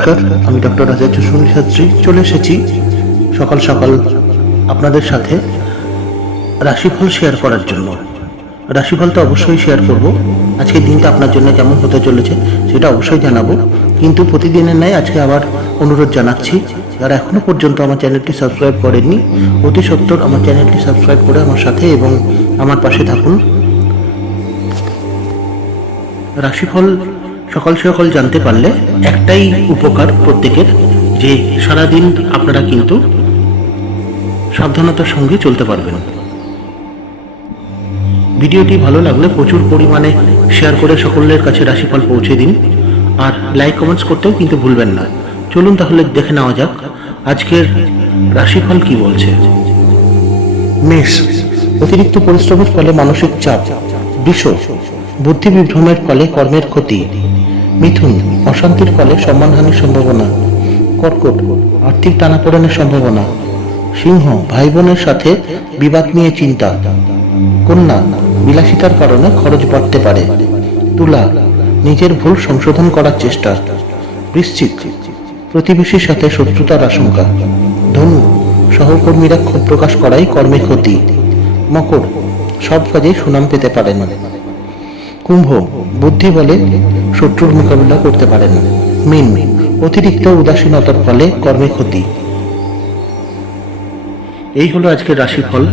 নমস্কার, আমি ডক্টর রাজেশ সুনীল শাস্ত্রী চলে এসেছি সকাল সকাল আপনাদের সাথে রাশিফল শেয়ার করার জন্য। রাশিফল তো অবশ্যই শেয়ার করব। আজকের দিনটা আপনার জন্য কেমন হতে চলেছে সেটা অবশ্যই জানাবো, কিন্তু প্রতিদিনের ন্যায় আজকে আবার অনুরোধ জানাচ্ছি, যারা এখনো পর্যন্ত আমার চ্যানেলটি সাবস্ক্রাইব করেননি অতি সত্বর আমার চ্যানেলটি সাবস্ক্রাইব করে আমার সাথে এবং আমার পাশে থাকুন। রাশিফল সকাল সকাল জানতে পারলে একটাই উপকার প্রত্যেকের, যে সারাদিন আপনারা কিন্তু সাবধানতার সঙ্গে চলতে পারবেন। ভিডিওটি ভালো লাগলে প্রচুর পরিমাণে শেয়ার করে সকলের কাছে রাশিফল পৌঁছে দিন, আর লাইক কমেন্টস করতেও কিন্তু ভুলবেন না। চলুন তাহলে দেখে নেওয়া যাক আজকের রাশিফল কি বলছে। মেষ, অতিরিক্ত পরিশ্রমের ফলে মানসিক চাপ। বৃষ, বুদ্ধি বিভ্রমের ফলে কর্মের ক্ষতি। মিথুন, অশান্তির ফলে সম্মানহানির সম্ভাবনা। কর্কট, আর্থিক টানাপোড়েনের সম্ভাবনা। সিংহ, ভাই বোনের সাথে বিবাদ নিয়ে চিন্তা। কন্যা, বিলাসিতার কারণে খরচ বাড়তে পারে। তুলা, নিজের ভুল সংশোধন করার চেষ্টা। বৃশ্চিক, প্রতিবেশীর সাথে শত্রুতার আশঙ্কা। ধনু, সহকর্মীরা ক্ষোভ প্রকাশ করাই কর্মে ক্ষতি। মকর, সব কাজেই সুনাম পেতে পারেন। কুম্ভ, বুদ্ধি বলে শত্রুর মোকাবিলা করতে পারেন। মীন, অতিরিক্ত উদাসীনতার ফলে কর্মে ক্ষতি। এই হলো আজকের রাশিফল।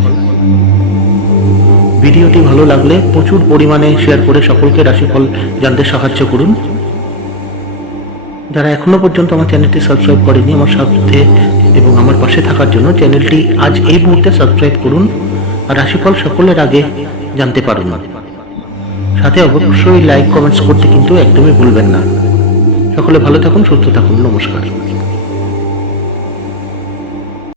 ভিডিওটি ভালো লাগলে প্রচুর পরিমাণে শেয়ার করে সকলকে রাশিফল জানতে সাহায্য করুন। যারা এখনো পর্যন্ত আমার চ্যানেলটি সাবস্ক্রাইব করেনি আমার সাথে এবং আমার পাশে থাকার জন্য চ্যানেলটি আজ এই মুহূর্তে সাবস্ক্রাইব করুন, আর রাশিফল সকলের আগে জানতে পারুন। সাথে অবশ্যই লাইক কমেন্টস করতে কিন্তু একদমই ভুলবেন না। সকলে ভালো থাকুন, সুস্থ থাকুন, নমস্কার।